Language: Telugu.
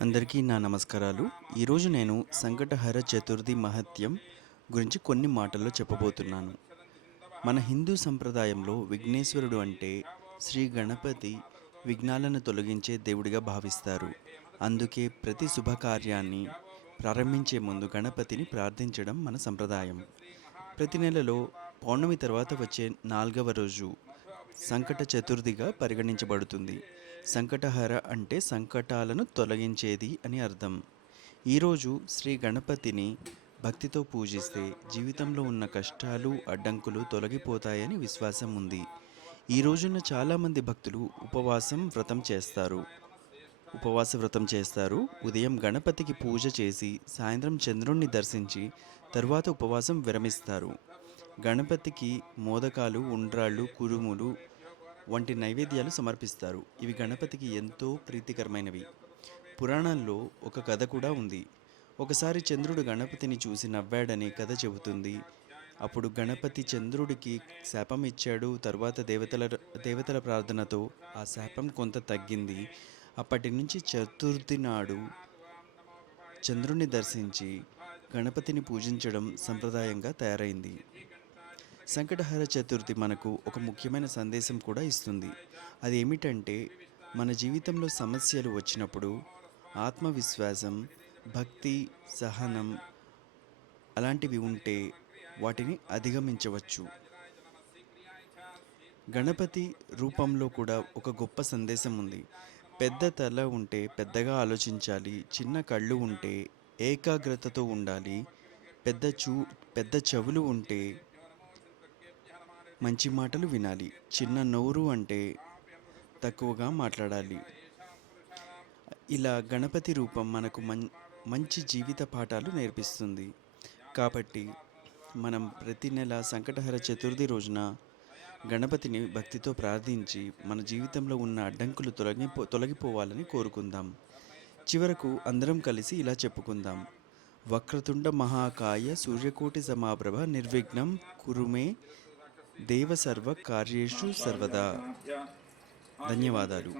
అందరికీ నా నమస్కారాలు. ఈరోజు నేను సంకటహర చతుర్థి మహత్యం గురించి కొన్ని మాటల్లో చెప్పబోతున్నాను. మన హిందూ సంప్రదాయంలో విఘ్నేశ్వరుడు అంటే శ్రీ గణపతి విఘ్నాలను తొలగించే దేవుడిగా భావిస్తారు. అందుకే ప్రతి శుభకార్యాన్ని ప్రారంభించే ముందు గణపతిని ప్రార్థించడం మన సంప్రదాయం. ప్రతి నెలలో పౌర్ణమి తర్వాత వచ్చే 4వ రోజు సంకట చతుర్థిగా పరిగణించబడుతుంది. సంకటహర అంటే సంకటాలను తొలగించేది అని అర్థం. ఈరోజు శ్రీ గణపతిని భక్తితో పూజిస్తే జీవితంలో ఉన్న కష్టాలు, అడ్డంకులు తొలగిపోతాయని విశ్వాసం ఉంది. ఈ రోజున చాలామంది భక్తులు ఉపవాస వ్రతం చేస్తారు. ఉదయం గణపతికి పూజ చేసి, సాయంత్రం చంద్రుణ్ణి దర్శించి, తరువాత ఉపవాసం విరమిస్తారు. గణపతికి మోదకాలు, ఉండ్రాళ్ళు, కురుములు వంటి నైవేద్యాలు సమర్పిస్తారు. ఇవి గణపతికి ఎంతో ప్రీతికరమైనవి. పురాణాల్లో ఒక కథ కూడా ఉంది. ఒకసారి చంద్రుడు గణపతిని చూసి నవ్వాడనే కథ చెబుతుంది. అప్పుడు గణపతి చంద్రుడికి శాపం ఇచ్చాడు. తరువాత దేవతల ప్రార్థనతో ఆ శాపం కొంత తగ్గింది. అప్పటి నుంచి చతుర్థి నాడు చంద్రుణ్ణి దర్శించి గణపతిని పూజించడం సంప్రదాయంగా తయారైంది. సంకటహర చతుర్థి మనకు ఒక ముఖ్యమైన సందేశం కూడా ఇస్తుంది. అదేమిటంటే, మన జీవితంలో సమస్యలు వచ్చినప్పుడు ఆత్మవిశ్వాసం, భక్తి, సహనం అలాంటివి ఉంటే వాటిని అధిగమించవచ్చు. గణపతి రూపంలో కూడా ఒక గొప్ప సందేశం ఉంది. పెద్ద తల ఉంటే పెద్దగా ఆలోచించాలి, చిన్న కళ్ళు ఉంటే ఏకాగ్రతతో ఉండాలి, పెద్ద చెవులు ఉంటే మంచి మాటలు వినాలి, చిన్న నోరు అంటే తక్కువగా మాట్లాడాలి. ఇలా గణపతి రూపం మనకు మంచి జీవిత పాఠాలు నేర్పిస్తుంది. కాబట్టి మనం ప్రతి నెల సంకటహర చతుర్థి రోజున గణపతిని భక్తితో ప్రార్థించి మన జీవితంలో ఉన్న అడ్డంకులు తొలగిపోవాలని కోరుకుందాం. చివరకు అందరం కలిసి ఇలా చెప్పుకుందాం: వక్రతుండ మహాకాయ సూర్యకోటి సమాప్రభ నిర్విఘ్నం కురుమే దేవ సర్వ కార్యేషు సర్వదా. ధన్యవాదాలు.